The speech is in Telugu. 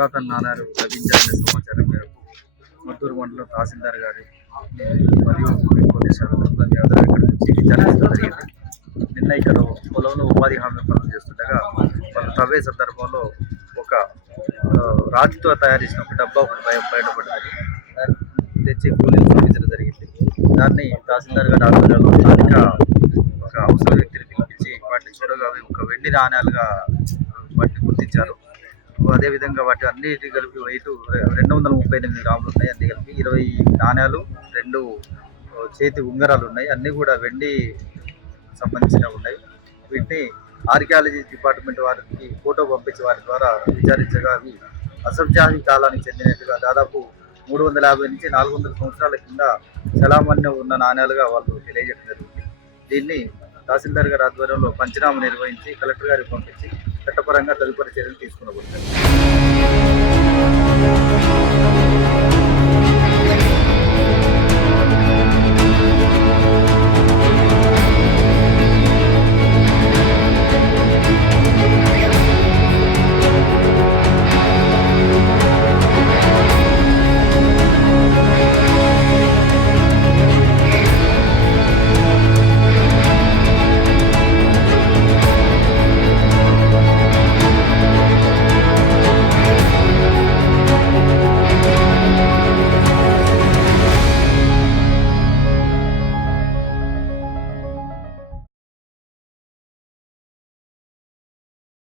పురాతన నాణాలు లభించాలనే సమాచారం మేరకు మద్దూరు మండలం తహసీల్దార్ గారి మరియు ఇక్కడ నుంచి విచారించడం జరిగింది. నిన్న ఇక్కడ పొలంలో ఉపాధి హామీ పనులు చేస్తుండగా వాళ్ళు తవ్వే సందర్భంలో ఒక రాతితో తయారు చేసిన ఒక డబ్బా ఒకటి బయ బయటపడింది. తెచ్చి కూలీలు చూపించడం జరిగింది. దాన్ని తహసీల్దార్ గారి ఆధ్వర్యంలో స్థానిక ఒక అవసర వ్యక్తిని పిలిపించి వాటిని చూడగా అవి ఒక వెండి నాణ్యాలుగా వాటిని గుర్తించారు. అదేవిధంగా వాటి అన్నిటి కలిపి వెయిట్ రెండు వందల ముప్పై ఎనిమిది గ్రాములు ఉన్నాయి అన్ని కలిపి ఇరవై నాణ్యాలు రెండు చేతి ఉంగరాలు ఉన్నాయి అన్నీ కూడా వెండి సంబంధించినవి ఉన్నాయి. వీటిని ఆర్కియాలజీ డిపార్ట్మెంట్ వారికి ఫోటో పంపించి వారి ద్వారా విచారించగా అవి అసబ్జాహి కాలానికి చెందినట్టుగా దాదాపు మూడు వందల యాభై నుంచి నాలుగు వందల సంవత్సరాల కింద చలామణ్యం ఉన్న నాణ్యాలుగా వాళ్ళు తెలియజేయడం జరిగింది. దీన్ని తహసీల్దార్ గారి ఆధ్వర్యంలో పంచనామా నిర్వహించి కలెక్టర్ గారికి పంపించి చట్టపరంగా తదుపరి చర్యలు తీసుకునబోతున్నారు